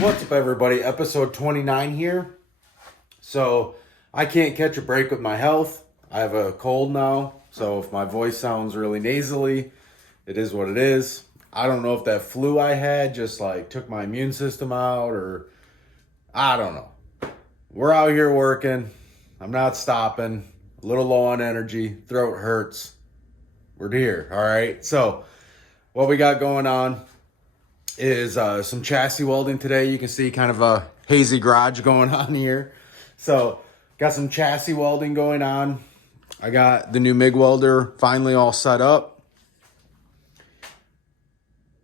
What's up, everybody? Episode 29 here. So I can't catch a break with my health. I have a cold now, so if my voice sounds really nasally, it is what it is. I don't know if that flu I had just like took my immune system out, or I don't know. We're out here working. I'm not stopping. A little low on energy. Throat hurts. We're here, all right? So what we got going on is some chassis welding today. You can see kind of a hazy garage going on here. So got some chassis welding going on. I got the new MIG welder finally all set up.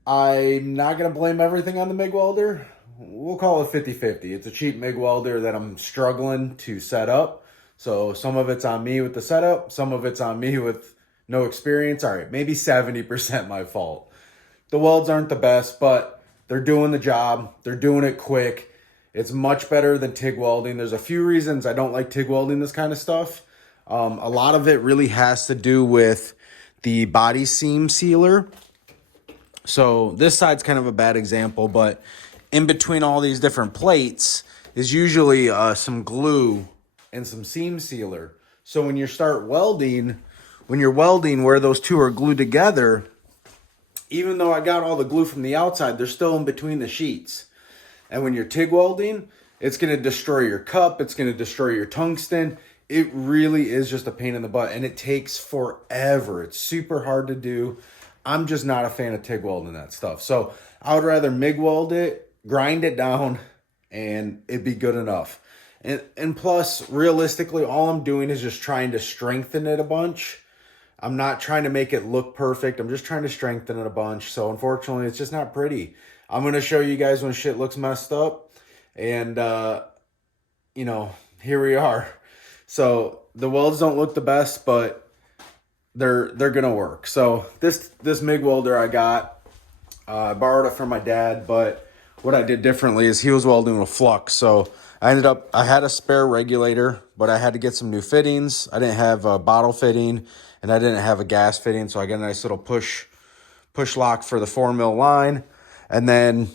I'm not going to blame everything on the MIG welder. We'll call it 50-50. It's a cheap MIG welder that I'm struggling to set up. So some of it's on me with the setup. Some of it's on me with no experience. All right, maybe 70% my fault. The welds aren't the best, but they're doing the job. They're doing it quick. It's much better than TIG welding. There's a few reasons I don't like TIG welding this kind of stuff. A lot of it really has to do with the body seam sealer. So this side's kind of a bad example, but in between all these different plates is usually some glue and some seam sealer. So when you start welding, when you're welding where those two are glued together, even though I got all the glue from the outside, they're still in between the sheets. And when you're TIG welding, it's going to destroy your cup. It's going to destroy your tungsten. It really is just a pain in the butt, and it takes forever. It's super hard to do. I'm just not a fan of TIG welding that stuff. So I would rather MIG weld it, grind it down, and it'd be good enough. And plus, realistically, all I'm doing is just trying to strengthen it a bunch. I'm not trying to make it look perfect. I'm just trying to strengthen it a bunch. So unfortunately, it's just not pretty. I'm going to show you guys when shit looks messed up. And, here we are. So the welds don't look the best, but they're going to work. So this MIG welder I got, I borrowed it from my dad, but what I did differently is he was welding with flux. So I had a spare regulator, but I had to get some new fittings. I didn't have a bottle fitting, and I didn't have a gas fitting, so I got a nice little push lock for the 4mm line. And then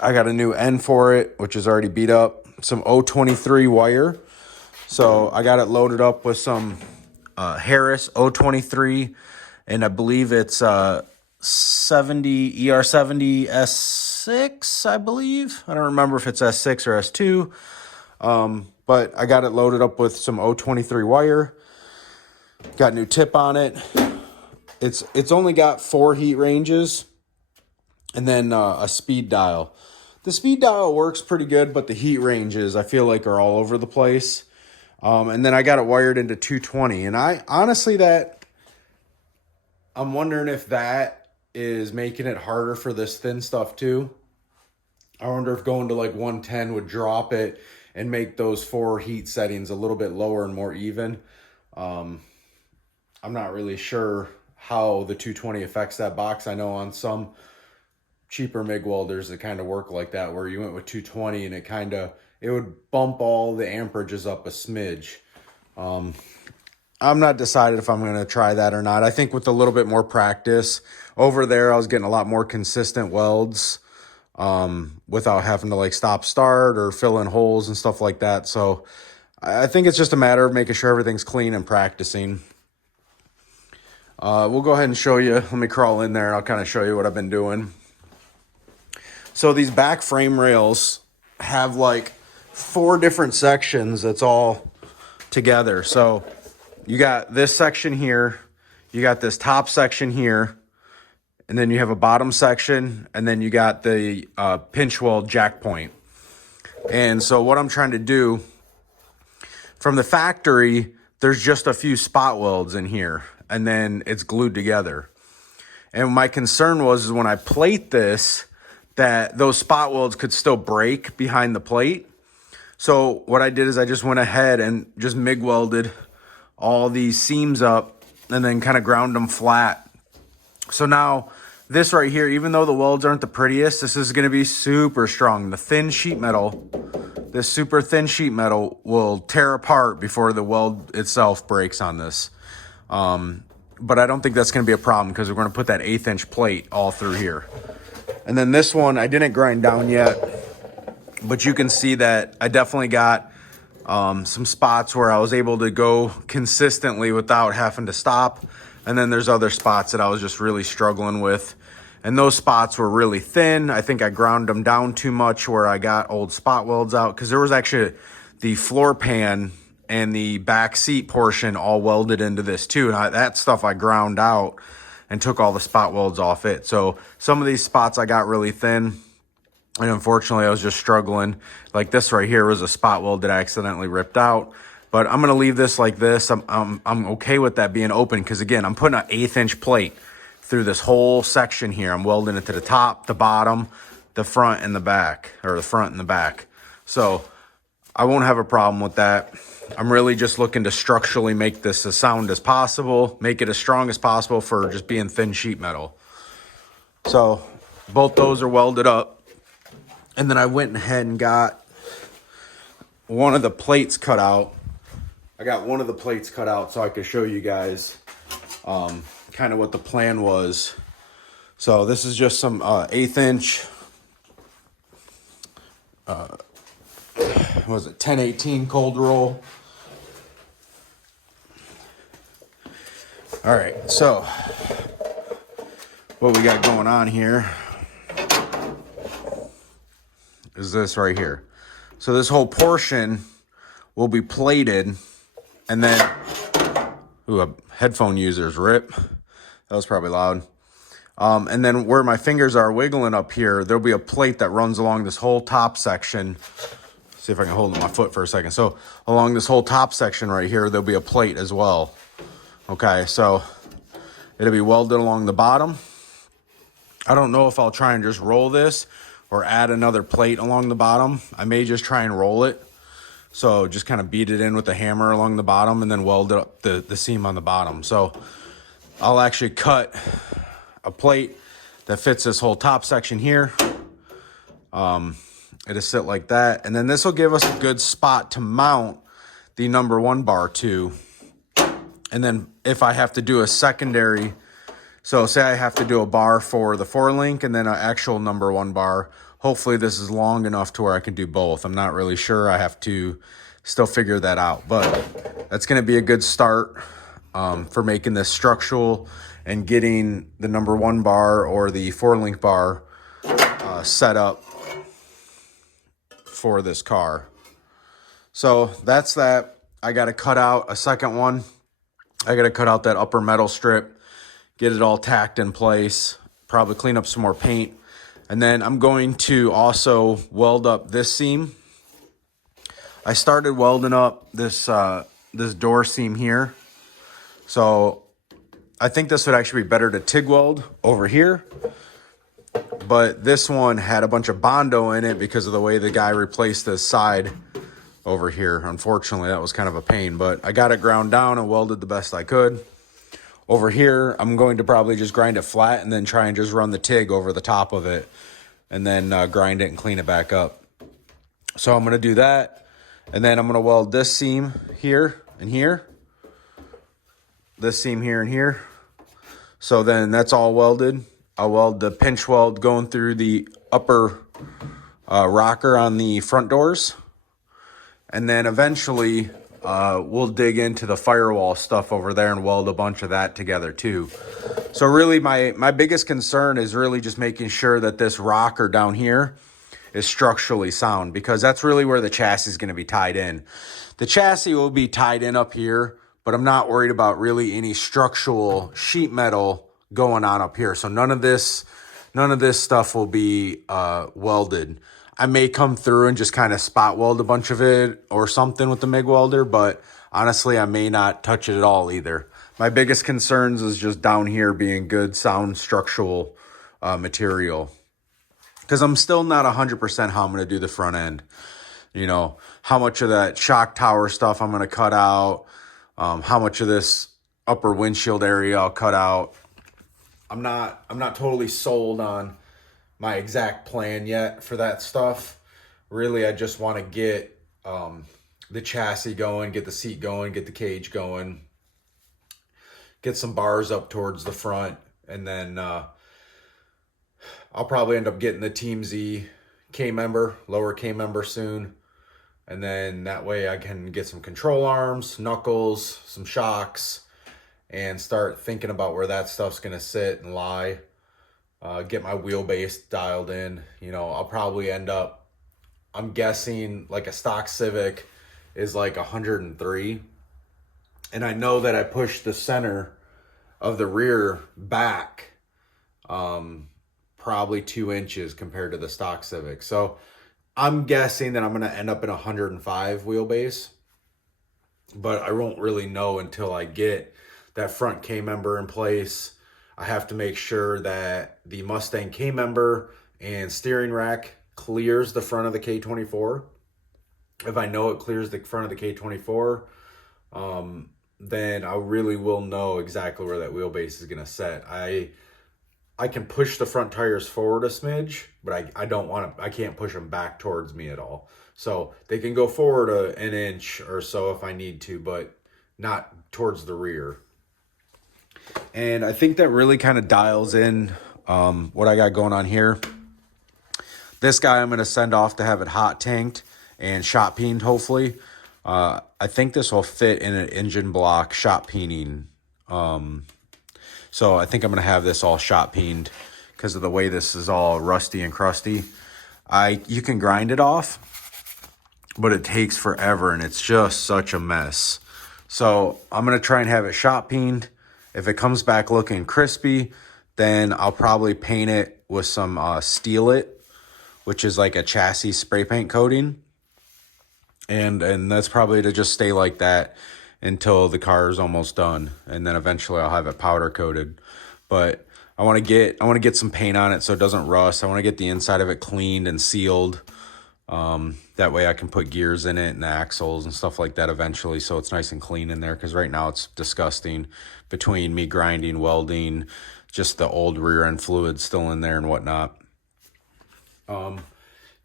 I got a new end for it, which is already beat up. Some 023 wire. So I got it loaded up with some Harris 023, and I believe it's 70 ER70 S6, I believe. I don't remember if it's S6 or S2, but I got it loaded up with some 023 wire. Got new tip on it. It's only got 4 heat ranges, and then a speed dial. The speed dial works pretty good, but the heat ranges I feel like are all over the place. And then I got it wired into 220, and I honestly I'm wondering if that is making it harder for this thin stuff too. I wonder if going to like 110 would drop it and make those 4 heat settings a little bit lower and more even. I'm not really sure how the 220 affects that box. I know on some cheaper MIG welders that kind of work like that, where you went with 220 and it would bump all the amperages up a smidge. I'm not decided if I'm going to try that or not. I think with a little bit more practice over there, I was getting a lot more consistent welds without having to like stop start or fill in holes and stuff like that. So I think it's just a matter of making sure everything's clean and practicing. We'll go ahead and show you. Let me crawl in there and I'll kind of show you what I've been doing. So these back frame rails have like 4 different sections that's all together. So you got this section here, you got this top section here, and then you have a bottom section, and then you got the pinch weld jack point. And so what I'm trying to do, from the factory, there's just a few spot welds in here, and then it's glued together. And my concern was when I plate this, that those spot welds could still break behind the plate. So what I did is I just went ahead and just MIG welded all these seams up and then kind of ground them flat. So now this right here, even though the welds aren't the prettiest, this is going to be super strong. The thin sheet metal, this super thin sheet metal will tear apart before the weld itself breaks on this. But I don't think that's going to be a problem because we're going to put that 1/8 inch plate all through here. And then this one, I didn't grind down yet. But you can see that I definitely got some spots where I was able to go consistently without having to stop. And then there's other spots that I was just really struggling with. And those spots were really thin. I think I ground them down too much where I got old spot welds out, because there was actually the floor pan and the back seat portion all welded into this too. And that stuff I ground out and took all the spot welds off it. So some of these spots I got really thin. And unfortunately, I was just struggling. Like this right here was a spot weld that I accidentally ripped out. But I'm going to leave this like this. I'm okay with that being open, because, again, I'm putting an 1/8 inch plate through this whole section here. I'm welding it to the top, the bottom, the front, and the back, or the front and the back. So I won't have a problem with that. I'm really just looking to structurally make this as sound as possible, make it as strong as possible for just being thin sheet metal. So both those are welded up. And then I went ahead and got one of the plates cut out. I got one of the plates cut out so I could show you guys kind of what the plan was. So this is just some 1/8 inch, what was it, 1018 cold roll. All right, so what we got going on here is this right here. So this whole portion will be plated, and then, ooh, a headphone user's rip. That was probably loud. And then where my fingers are wiggling up here, there'll be a plate that runs along this whole top section. See if I can hold my foot for a second. So along this whole top section right here, there'll be a plate as well. Okay, so it'll be welded along the bottom. I don't know if I'll try and just roll this or add another plate along the bottom. I may just try and roll it. So just kind of beat it in with a hammer along the bottom and then weld up the seam on the bottom. So I'll actually cut a plate that fits this whole top section here. It'll sit like that. And then this will give us a good spot to mount the #1 bar to. And then if I have to do a secondary, so say I have to do a bar for the 4-link and then an actual #1 bar, hopefully this is long enough to where I can do both. I'm not really sure. I have to still figure that out. But that's going to be a good start for making this structural and getting the #1 bar or the 4-link bar set up for this car. So that's that. I got to cut out a second one. I got to cut out that upper metal strip, get it all tacked in place, probably clean up some more paint. And then I'm going to also weld up this seam. I started welding up this door seam here. So I think this would actually be better to TIG weld over here. But this one had a bunch of Bondo in it because of the way the guy replaced this side over here. Unfortunately, that was kind of a pain, but I got it ground down and welded the best I could. Over here, I'm going to probably just grind it flat and then try and just run the TIG over the top of it and then grind it and clean it back up. So I'm going to do that. And then I'm going to weld this seam here and here. This seam here and here. So then that's all welded. I'll weld the pinch weld going through the upper rocker on the front doors. And then eventually we'll dig into the firewall stuff over there and weld a bunch of that together too. So really my biggest concern is really just making sure that this rocker down here is structurally sound, because that's really where the chassis is going to be tied in. The chassis will be tied in up here, but I'm not worried about really any structural sheet metal going on up here. So none of this stuff will be welded. I may come through and just kind of spot weld a bunch of it or something with the MIG welder, but honestly, I may not touch it at all either. My biggest concerns is just down here being good sound structural material, because I'm still not 100% how I'm going to do the front end. You know, how much of that shock tower stuff I'm going to cut out, how much of this upper windshield area I'll cut out. I'm not totally sold on my exact plan yet for that stuff. Really, I just want to get the chassis going, get the seat going, get the cage going, get some bars up towards the front, and then I'll probably end up getting the Team Z K-member, lower K-member soon. And then that way I can get some control arms, knuckles, some shocks, and start thinking about where that stuff's going to sit and lie. Get my wheelbase dialed in. You know, I'll probably end up, I'm guessing like a stock Civic is like 103. And I know that I pushed the center of the rear back probably 2 inches compared to the stock Civic. So I'm guessing that I'm going to end up in 105 wheelbase, but I won't really know until I get that front K-member in place. I have to make sure that the Mustang K-member and steering rack clears the front of the K24. If I know it clears the front of the K24, then I really will know exactly where that wheelbase is going to set. I can push the front tires forward a smidge, but I don't want to, I can't push them back towards me at all. So they can go forward an inch or so if I need to, but not towards the rear. And I think that really kind of dials in what I got going on here. This guy I'm going to send off to have it hot tanked and shot peened, hopefully. I think this will fit in an engine block shot peening. So I think I'm going to have this all shot peened because of the way this is all rusty and crusty. You can grind it off, but it takes forever and it's just such a mess. So I'm going to try and have it shot peened. If it comes back looking crispy, then I'll probably paint it with some Steel It, which is like a chassis spray paint coating. And that's probably to just stay like that until the car is almost done, and then eventually I'll have it powder coated. But I want to get some paint on it so it doesn't rust. I want to get the inside of it cleaned and sealed. That way I can put gears in it and axles and stuff like that eventually, so it's nice and clean in there, because right now it's disgusting between me grinding, welding, just the old rear end fluid still in there and whatnot.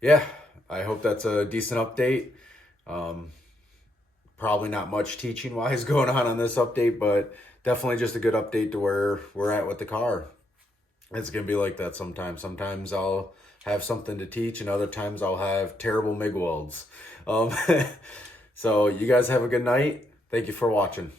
Yeah, I hope that's a decent update. Probably not much teaching wise going on this update, but definitely just a good update to where we're at with the car. It's going to be like that sometimes. Sometimes I'll have something to teach, and other times I'll have terrible MIG welds. So you guys have a good night. Thank you for watching.